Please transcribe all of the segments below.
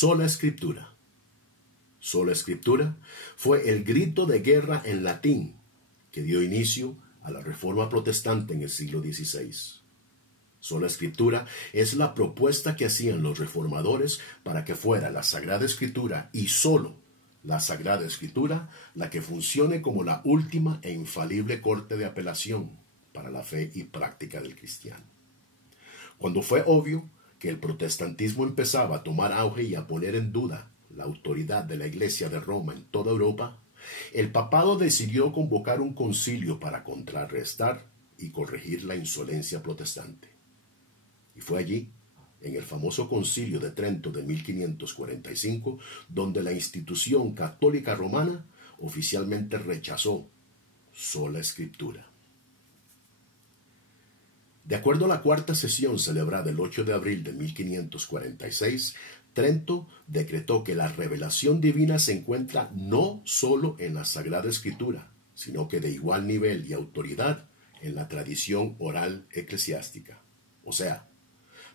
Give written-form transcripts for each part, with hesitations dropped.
Sola Escritura. Sola Escritura fue el grito de guerra en latín que dio inicio a la Reforma Protestante en el siglo XVI. Sola Escritura es la propuesta que hacían los reformadores para que fuera la Sagrada Escritura y solo la Sagrada Escritura la que funcione como la última e infalible corte de apelación para la fe y práctica del cristiano. Cuando fue obvio que el protestantismo empezaba a tomar auge y a poner en duda la autoridad de la Iglesia de Roma en toda Europa, el papado decidió convocar un concilio para contrarrestar y corregir la insolencia protestante. Y fue allí, en el famoso Concilio de Trento de 1545, donde la institución católica romana oficialmente rechazó sola Escritura. De acuerdo a la cuarta sesión celebrada el 8 de abril de 1546, Trento decretó que la revelación divina se encuentra no solo en la Sagrada Escritura, sino que de igual nivel y autoridad en la tradición oral eclesiástica. O sea,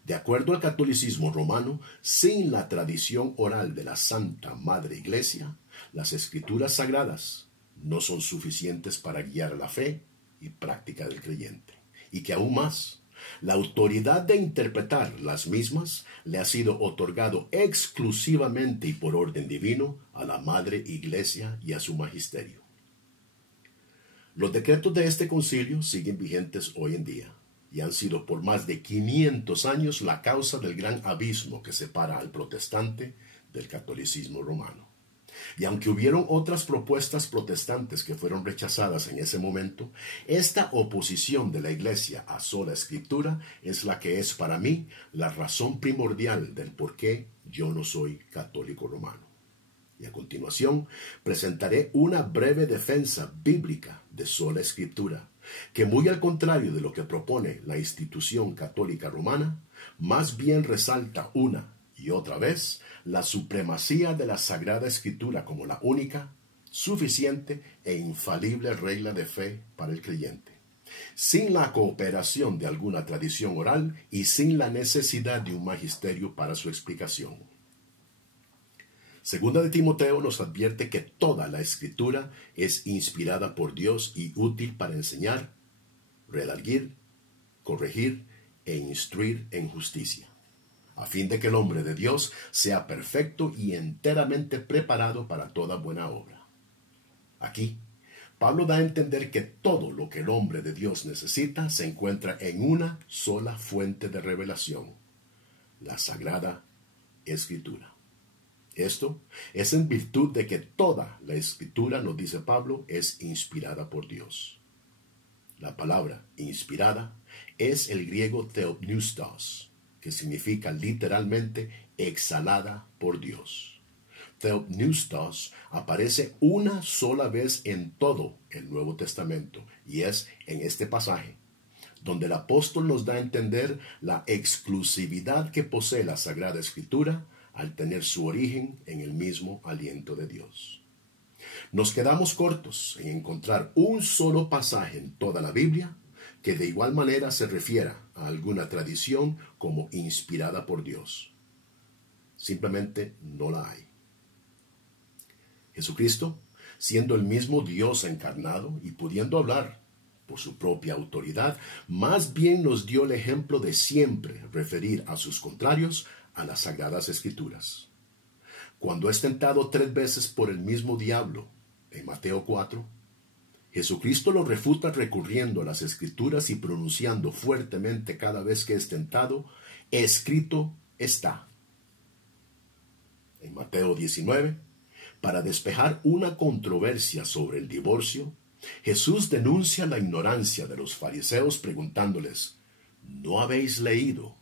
de acuerdo al catolicismo romano, sin la tradición oral de la Santa Madre Iglesia, las Escrituras sagradas no son suficientes para guiar la fe y práctica del creyente. Y que aún más, la autoridad de interpretar las mismas le ha sido otorgado exclusivamente y por orden divino a la Madre Iglesia y a su magisterio. Los decretos de este concilio siguen vigentes hoy en día y han sido por más de 500 años la causa del gran abismo que separa al protestante del catolicismo romano. Y aunque hubieron otras propuestas protestantes que fueron rechazadas en ese momento, esta oposición de la Iglesia a sola Escritura es la que es para mí la razón primordial del por qué yo no soy católico romano. Y a continuación presentaré una breve defensa bíblica de sola Escritura, que muy al contrario de lo que propone la institución católica romana, más bien resalta una y otra vez la supremacía de la Sagrada Escritura como la única, suficiente e infalible regla de fe para el creyente, sin la cooperación de alguna tradición oral y sin la necesidad de un magisterio para su explicación. Segunda de Timoteo nos advierte que toda la Escritura es inspirada por Dios y útil para enseñar, redarguir, corregir e instruir en justicia, a fin de que el hombre de Dios sea perfecto y enteramente preparado para toda buena obra. Aquí, Pablo da a entender que todo lo que el hombre de Dios necesita se encuentra en una sola fuente de revelación, la Sagrada Escritura. Esto es en virtud de que toda la Escritura, nos dice Pablo, es inspirada por Dios. La palabra inspirada es el griego theopneustos, que significa literalmente exhalada por Dios. Theopneustos aparece una sola vez en todo el Nuevo Testamento y es en este pasaje, donde el apóstol nos da a entender la exclusividad que posee la Sagrada Escritura al tener su origen en el mismo aliento de Dios. Nos quedamos cortos en encontrar un solo pasaje en toda la Biblia que de igual manera se refiera a alguna tradición como inspirada por Dios. Simplemente no la hay. Jesucristo, siendo el mismo Dios encarnado y pudiendo hablar por su propia autoridad, más bien nos dio el ejemplo de siempre referir a sus contrarios a las Sagradas Escrituras. Cuando es tentado 3 veces por el mismo diablo, en Mateo 4, Jesucristo lo refuta recurriendo a las Escrituras y pronunciando fuertemente cada vez que es tentado, escrito está. En Mateo 19, para despejar una controversia sobre el divorcio, Jesús denuncia la ignorancia de los fariseos preguntándoles, ¿no habéis leído?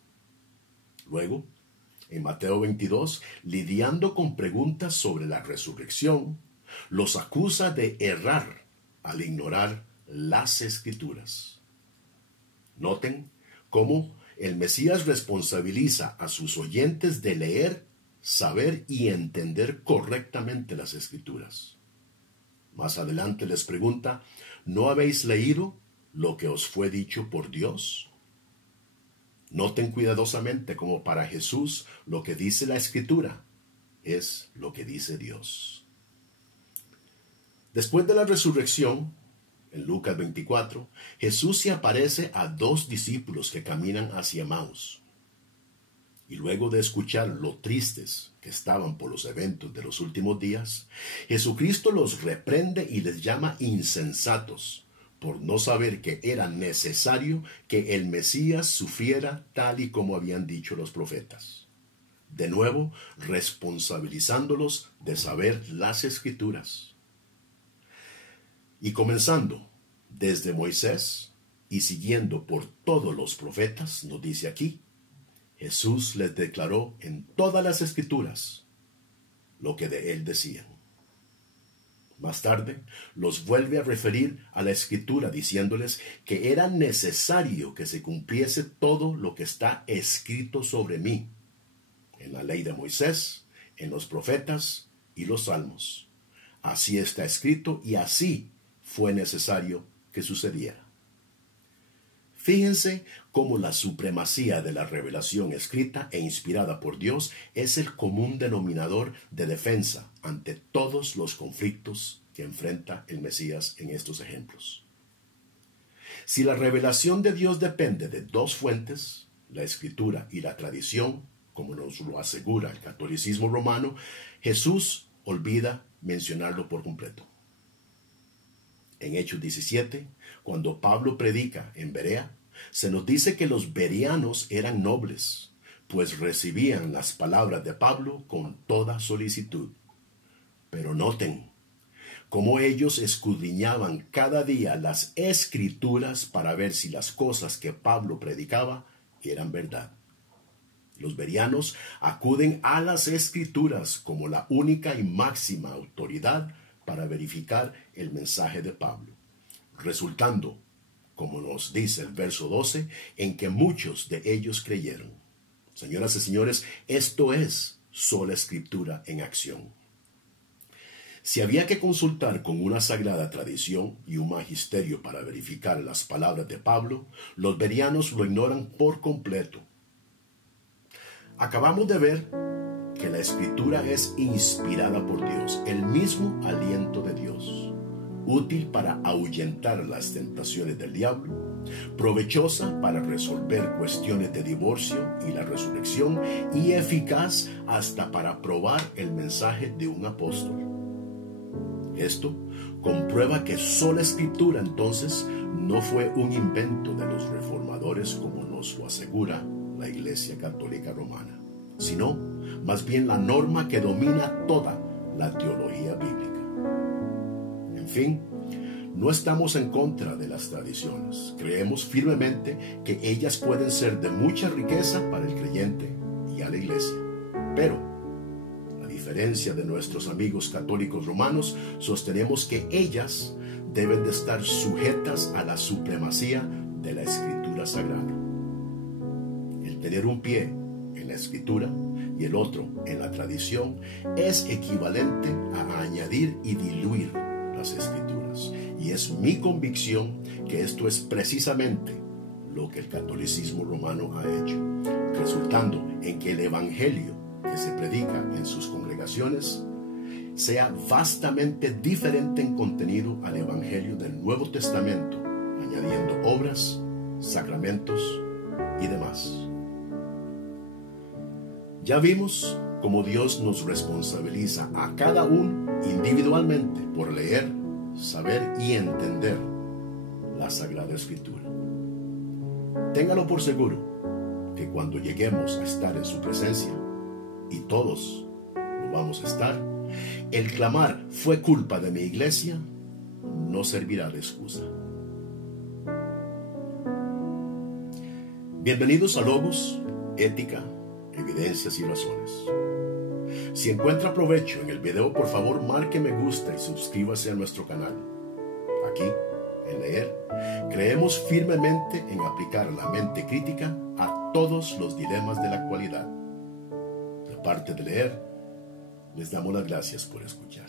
Luego, en Mateo 22, lidiando con preguntas sobre la resurrección, los acusa de errar al ignorar las Escrituras. Noten cómo el Mesías responsabiliza a sus oyentes de leer, saber y entender correctamente las Escrituras. Más adelante les pregunta, ¿no habéis leído lo que os fue dicho por Dios? Noten cuidadosamente cómo para Jesús lo que dice la Escritura es lo que dice Dios. Después de la resurrección, en Lucas 24, Jesús se aparece a 2 discípulos que caminan hacia Emaús. Y luego de escuchar lo tristes que estaban por los eventos de los últimos días, Jesucristo los reprende y les llama insensatos por no saber que era necesario que el Mesías sufriera tal y como habían dicho los profetas. De nuevo, responsabilizándolos de saber las Escrituras. Y comenzando desde Moisés y siguiendo por todos los profetas, nos dice aquí, Jesús les declaró en todas las Escrituras lo que de él decían. Más tarde, los vuelve a referir a la Escritura diciéndoles que era necesario que se cumpliese todo lo que está escrito sobre mí, en la ley de Moisés, en los profetas y los salmos. Así está escrito y así fue necesario que sucediera. Fíjense cómo la supremacía de la revelación escrita e inspirada por Dios es el común denominador de defensa ante todos los conflictos que enfrenta el Mesías en estos ejemplos. Si la revelación de Dios depende de 2 fuentes, la Escritura y la tradición, como nos lo asegura el catolicismo romano, Jesús olvida mencionarlo por completo. En Hechos 17, cuando Pablo predica en Berea, se nos dice que los bereanos eran nobles, pues recibían las palabras de Pablo con toda solicitud. Pero noten cómo ellos escudriñaban cada día las Escrituras para ver si las cosas que Pablo predicaba eran verdad. Los bereanos acuden a las Escrituras como la única y máxima autoridad para verificar el mensaje de Pablo, resultando, como nos dice el verso 12, en que muchos de ellos creyeron. Señoras y señores, esto es sola Escritura en acción. Si había que consultar con una sagrada tradición y un magisterio para verificar las palabras de Pablo, los bereanos lo ignoran por completo. Acabamos de ver que la Escritura es inspirada por Dios, el mismo aliento de Dios, útil para ahuyentar las tentaciones del diablo, provechosa para resolver cuestiones de divorcio y la resurrección, y eficaz hasta para probar el mensaje de un apóstol. Esto comprueba que sola Escritura entonces no fue un invento de los reformadores como nos lo asegura la Iglesia Católica Romana, sino más bien la norma que domina toda la teología bíblica. En fin, no estamos en contra de las tradiciones. Creemos firmemente que ellas pueden ser de mucha riqueza para el creyente y a la Iglesia. Pero, a diferencia de nuestros amigos católicos romanos, sostenemos que ellas deben de estar sujetas a la supremacía de la Escritura Sagrada. El tener un pie en la Escritura y el otro en la tradición es equivalente a añadir y diluir las Escrituras. Y es mi convicción que esto es precisamente lo que el catolicismo romano ha hecho, resultando en que el evangelio que se predica en sus congregaciones sea vastamente diferente en contenido al evangelio del Nuevo Testamento, añadiendo obras, sacramentos y demás. Ya vimos cómo Dios nos responsabiliza a cada uno individualmente por leer, saber y entender la Sagrada Escritura. Téngalo por seguro que cuando lleguemos a estar en su presencia, y todos lo vamos a estar, el clamar "fue culpa de mi iglesia" no servirá de excusa. Bienvenidos a Logos, Ética, Evidencias y Razones. Si encuentra provecho en el video, por favor marque me gusta y suscríbase a nuestro canal. Aquí, en Leer, creemos firmemente en aplicar la mente crítica a todos los dilemas de la actualidad. De parte de Leer, les damos las gracias por escuchar.